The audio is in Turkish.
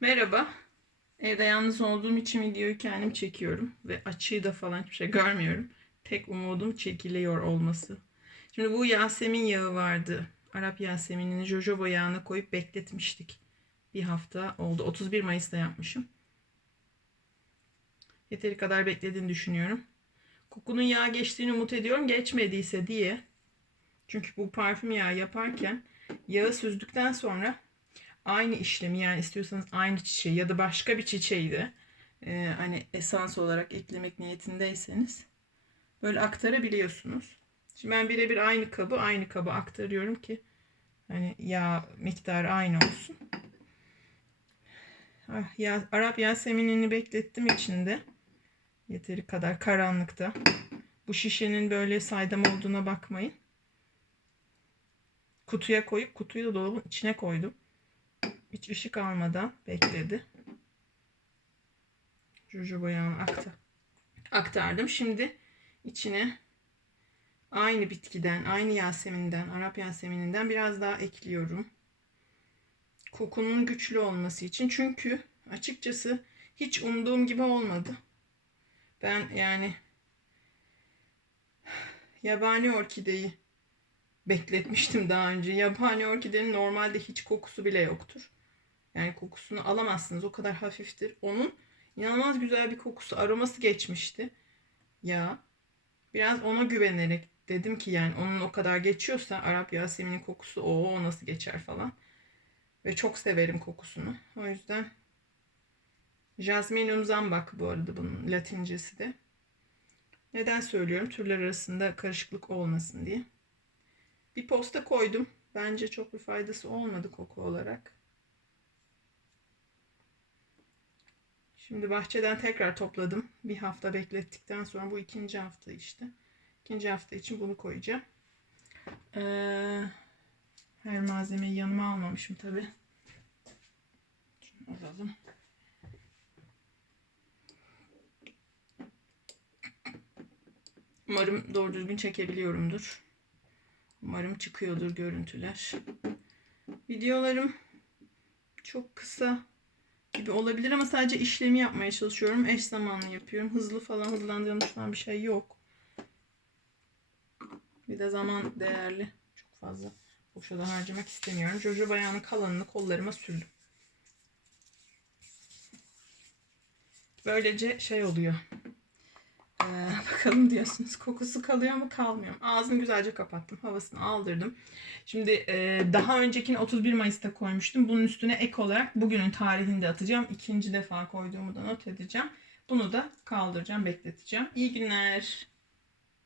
Merhaba. Evde yalnız olduğum için videoyu kendim çekiyorum ve açıyı da falan hiçbir şey görmüyorum. Tek umudum çekiliyor olması. Şimdi bu Yasemin yağı vardı. Arap Yasemin'ini jojoba yağına koyup bekletmiştik. Bir hafta oldu. 31 Mayıs'ta yapmışım. Yeteri kadar beklediğini düşünüyorum. Kokunun yağ geçtiğini umut ediyorum. Geçmediyse diye. Çünkü bu parfüm yağı yaparken yağı süzdükten sonra aynı işlemi yani istiyorsanız aynı çiçeği ya da başka bir çiçeği de e, hani esans olarak eklemek niyetindeyseniz böyle aktarabiliyorsunuz. Şimdi ben birebir aynı kabı aynı kaba aktarıyorum ki hani yağ miktarı aynı olsun. Ah, ya, Arap Yasemin'ini beklettim içinde. Yeteri kadar karanlıkta. Bu şişenin böyle saydam olduğuna bakmayın. Kutuya koyup kutuyu da dolabın içine koydum. Hiç ışık almadan bekledi. Jojoba yağını akta, aktardım. Şimdi içine aynı bitkiden, aynı Yasemin'den, Arap Yasemininden biraz daha ekliyorum. Kokunun güçlü olması için. Çünkü açıkçası hiç umduğum gibi olmadı. Ben yani yabani orkideyi bekletmiştim daha önce. Yabani orkidenin normalde hiç kokusu bile yoktur. Yani kokusunu alamazsınız. O kadar hafiftir. Onun inanılmaz güzel bir kokusu, aroması geçmişti. Ya biraz ona güvenerek dedim ki yani onun o kadar geçiyorsa Arap Yasemin'in kokusu o o nasıl geçer falan. Ve çok severim kokusunu. O yüzden Jasminum zambak bu arada bunun latincesi de. Neden söylüyorum? Türler arasında karışıklık olmasın diye. Bir posta koydum. Bence çok bir faydası olmadı koku olarak. Şimdi bahçeden tekrar topladım. Bir hafta beklettikten sonra bu ikinci hafta işte. İkinci hafta için bunu koyacağım. Ee, her malzemeyi yanıma almamışım tabi. Şunu alalım. Umarım doğru düzgün çekebiliyorumdur. Umarım çıkıyordur görüntüler. Videolarım çok kısa gibi olabilir ama sadece işlemi yapmaya çalışıyorum. Eş zamanlı yapıyorum. Hızlı falan hızlandırılmış falan bir şey yok. Bir de zaman değerli. Çok fazla boşa da harcamak istemiyorum. Jojo bayanın kalanını kollarıma sürdüm. Böylece şey oluyor. Bakalım diyorsunuz. Kokusu kalıyor mu kalmıyor mu? Ağzını güzelce kapattım. Havasını aldırdım. Şimdi e, daha öncekini 31 Mayıs'ta koymuştum. Bunun üstüne ek olarak bugünün tarihini de atacağım. İkinci defa koyduğumu da not edeceğim. Bunu da kaldıracağım, bekleteceğim. İyi günler.